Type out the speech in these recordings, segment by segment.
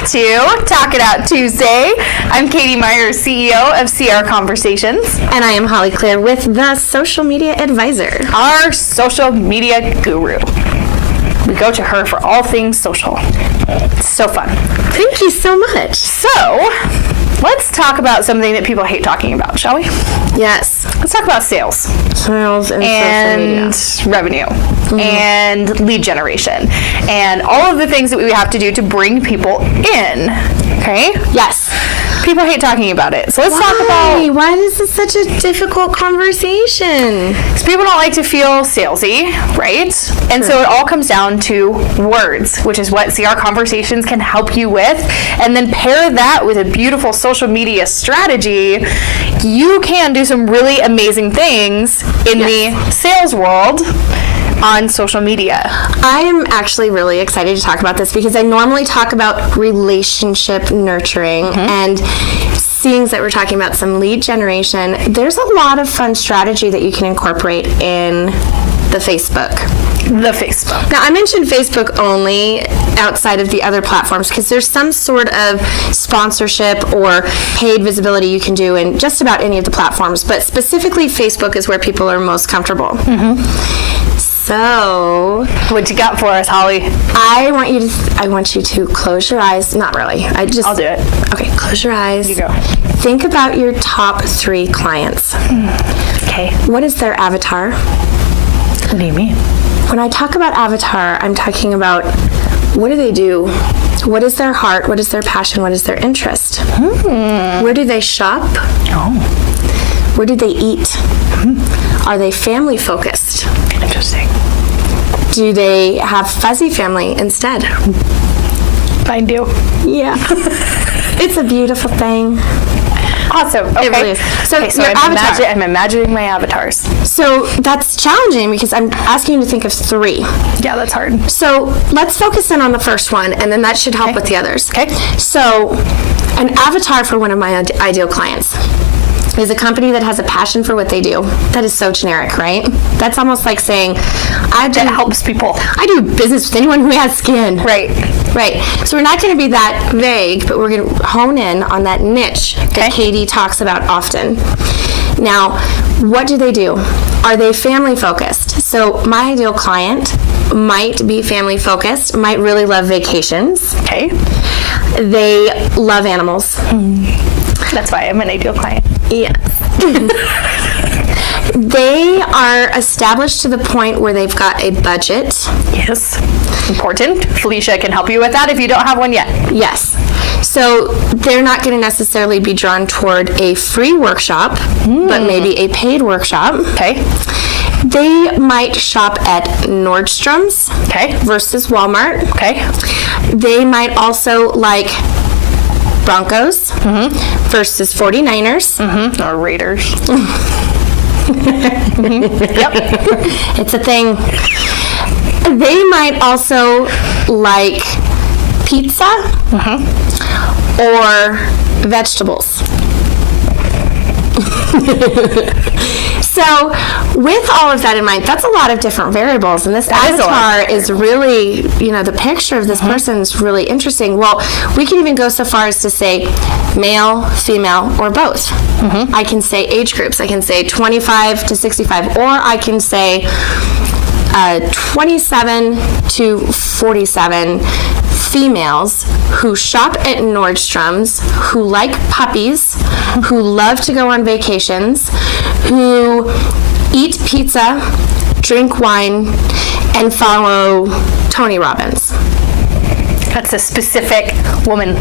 back to Talk It Out Tuesday. I'm Katie Meyer, CEO of CR Conversations. And I am Holly Claire with the Social Media Advisor. Our social media guru. We go to her for all things social. It's so fun. Thank you so much. So, let's talk about something that people hate talking about, shall we? Yes. Let's talk about sales. Sales and social revenue and lead generation and all of the things that we have to do to bring people in. Okay? Yes. People hate talking about it. So let's talk about... Why is this such a difficult conversation? Because people don't like to feel salesy, right? And so it all comes down to words, which is what CR Conversations can help you with. And then pair that with a beautiful social media strategy, you can do some really amazing things in the sales world on social media. I am actually really excited to talk about this because I normally talk about relationship nurturing and seeing that we're talking about some lead generation. There's a lot of fun strategy that you can incorporate in the Facebook. Now, I mentioned Facebook only outside of the other platforms because there's some sort of sponsorship or paid visibility you can do in just about any of the platforms, but specifically Facebook is where people are most comfortable. So, what you got for us, Holly? I want you to close your eyes. Not really. I'll do it. Okay, close your eyes. You go. Think about your top 3 clients. Okay. What is their avatar? What do you mean? When I talk about avatar, I'm talking about what do they do? What is their heart? What is their passion? What is their interest? Where do they shop? Where do they eat? Are they family focused? Interesting. Do they have fuzzy family instead? I do. Yeah. It's a beautiful thing. Awesome. Okay. It really is. So your avatar. I'm imagining my avatars. So that's challenging because I'm asking you to think of 3. Yeah, that's hard. So let's focus in on the first one, and then that should help with the others. Okay. So an avatar for one of my ideal clients is a company that has a passion for what they do. That is so generic, right? That's almost like saying, That helps people. I do business with anyone who has skin. Right. So we're not going to be that vague, but we're going to hone in on that niche that Katie talks about often. Now, what do? Are they family focused? So my ideal client might be family focused, might really love vacations. Okay. They love animals. That's why I'm an ideal client. Yes. They are established to the point where they've got a budget. Yes. Important. Felicia can help you with that if you don't have one yet. Yes. So they're not going to necessarily be drawn toward a free workshop, but maybe a paid workshop. Okay. They might shop at Nordstrom's versus Walmart. Okay. They might also like Broncos versus 49ers. Or Raiders. Yep. It's a thing. They might also like pizza or vegetables. So, with all of that in mind, that's a lot of different variables, and this avatar is really, the picture of this person is really interesting. Well, we can even go so far as to say male, female, or both. I can say age groups. I can say 25 to 65, or I can say 27 to 47 females who shop at Nordstrom's, who like puppies, who love to go on vacations, who eat pizza, drink wine, and follow Tony Robbins. That's a specific woman.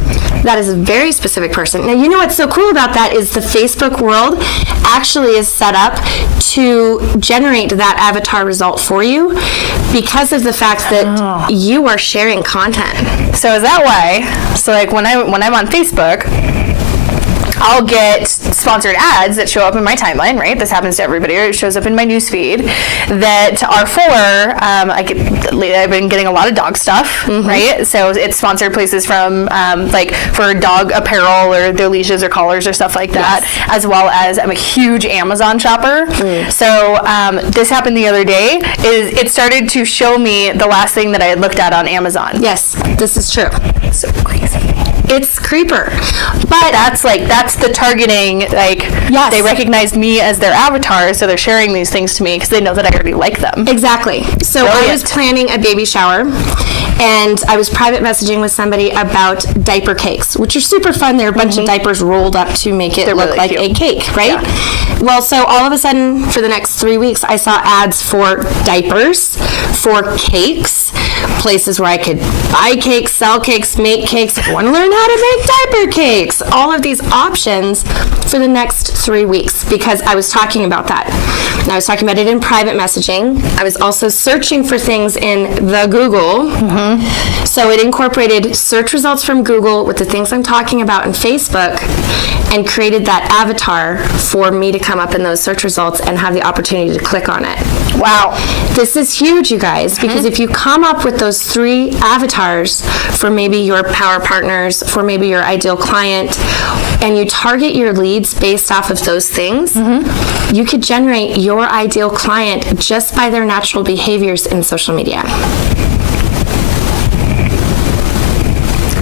That is a very specific person. Now, you know what's so cool about that is the Facebook world actually is set up to generate that avatar result for you because of the fact that you are sharing content. So is that why? So like when I'm on Facebook, I'll get sponsored ads that show up in my timeline, right? This happens to everybody, or it shows up in my newsfeed that are for, I've been getting a lot of dog stuff, right? So it's sponsored places from, like for dog apparel or their leashes or collars or stuff like that, as well as I'm a huge Amazon shopper. So this happened the other day, it started to show me the last thing that I had looked at on Amazon. Yes, this is true. It's so crazy. It's creeper. But that's the targeting, like, Yes. they recognized me as their avatar, so they're sharing these things to me because they know that I already like them. exactly. So I Brilliant. was planning a baby shower, and I was private messaging with somebody about diaper cakes, which are super fun. They're a bunch of diapers rolled up to make it look really like cute. a cake, right? Well, so all of a sudden, for the next 3 weeks, I saw ads for diapers, for cakes, places where I could buy cakes, sell cakes, make cakes, want to learn how to make diaper cakes, all of these options for the next 3 weeks, because I was talking about that. And I was talking about it in private messaging. I was also searching for things in the Google. So it incorporated search results from Google with the things I'm talking about in Facebook, and created that avatar for me to come up in those search results and have the opportunity to click on it. Wow. This is huge, you guys, because if you come up with those 3 avatars for maybe your power partners, for maybe your ideal client, and you target your leads based off of those things, you could generate your ideal client just by their natural behaviors in social media.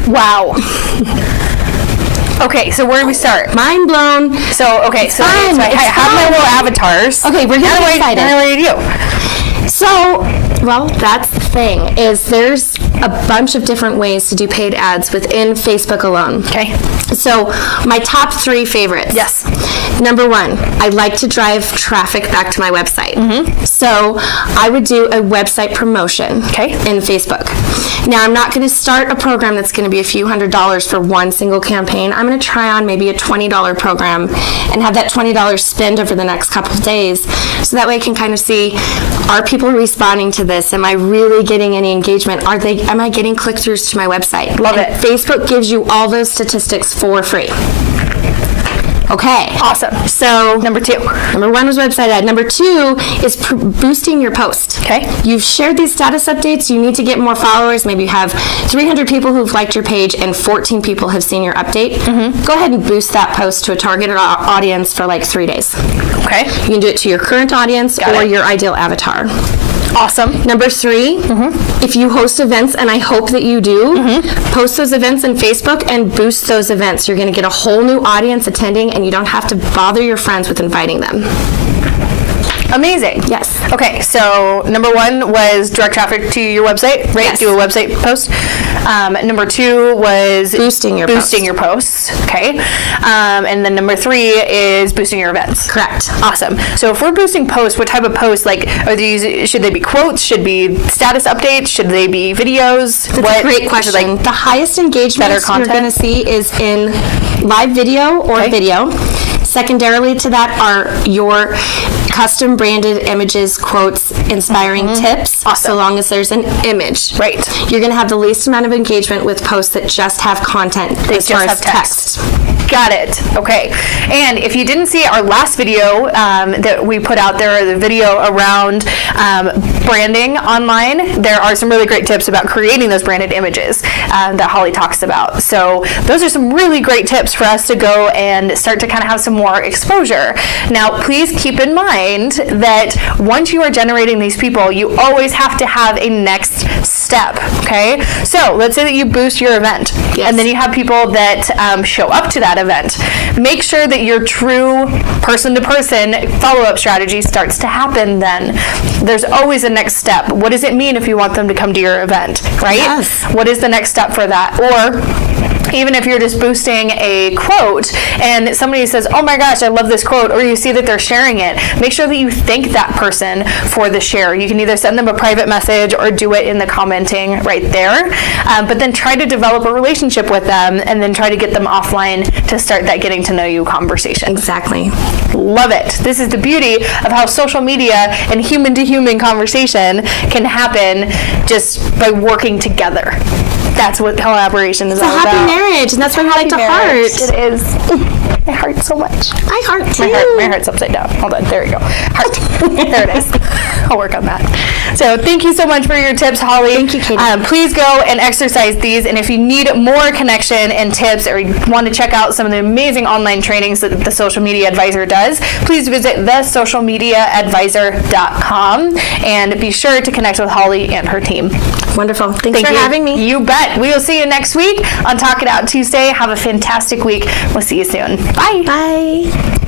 Wow. Okay, so where do we start? Mind blown. So, okay, so fun, I it's have my fun. little avatars. Okay, we're getting excited. Now what do you do? So, well, that's the thing, is there's a bunch of different ways to do paid ads within Facebook alone. Okay. So, my top 3 favorites. Yes. Number 1, I like to drive traffic back to my website. So, I would do a website promotion in Facebook. Now, I'm not going to start a program that's going to be a few $100s for one single campaign. I'm going to try on maybe a $20 program and have that $20 spend over the next couple of days. So that way I can kind of see, are people responding to this? Am I really getting any engagement? Am I getting click-throughs to my website? Love And it. Facebook gives you all those statistics for free. Okay. Awesome. So Number 2. Number 1 was website ad. Number 2 is boosting your post. Okay. You've shared these status updates. You need to get more followers. Maybe you have 300 people who've liked your page and 14 people have seen your update. Go ahead and boost that post to a targeted audience for like 3 days. Okay. You can do it to your current audience Got or it. your ideal avatar. Awesome. Number 3, if you host events, and I hope that you do, post those events in Facebook and boost those events. You're going to get a whole new audience attending, and you don't have to bother your friends with inviting them. Amazing. Yes. Okay, so number 1 was direct traffic to your website, right? Yes. Do a website post. Number 2 was Boosting your posts. Okay. And then number 3 is boosting your events. Correct. Awesome. So if we're boosting posts, what type of posts? Like, should they be quotes? Should be status updates? Should they be videos? That's a great question. Like, the highest engagement better you're content? going to see is in live video or Okay. video. Secondarily to that are your custom branded images, quotes, inspiring tips, Awesome. so long as there's an image. Right. You're going to have the least amount of engagement with posts that just have content as just far have as text. Got it. Okay. And if you didn't see our last video that we put out there, the video around branding online, there are some really great tips about creating those branded images that Holly talks about. So those are some really great tips for us to go and start to kind of have some more exposure. Now, please keep in mind that once you are generating these people, you always have to have a next step. Okay. So let's say that you boost your event, and then you have people that show up to that event. Make sure that your true person-to-person follow-up strategy starts to happen then. There's always a next step. What does it mean if you want them to come to your event, right? Yes. What is the next step for that? Or even if you're just boosting a quote and somebody says, oh my gosh, I love this quote, or you see that they're sharing it, make sure that you thank that person for the share. You can either send them a private message or do it in the commenting right there. But then try to develop a relationship with them and then try to get them offline to start that getting to know you conversation. Exactly. Love it. This is the beauty of how social media and human-to-human conversation can happen just by working together. That's what collaboration is all It's a about. happy marriage, and that's why we like to Marriage. heart. It is. my heart so much. I heart too. My heart's upside down. Hold on, there we go. Heart. There it is. I'll work on that. So thank you so much for your tips, Holly. Thank you, Katie. Please go and exercise these, and if you need more connection and tips, or you want to check out some of the amazing online trainings that the Social Media Advisor does, please visit thesocialmediaadvisor.com and be sure to connect with Holly and her team. Wonderful. Thanks for having me. You bet. We will see you next week on Talk It Out Tuesday. Have a fantastic week. We'll see you soon. Bye. Bye.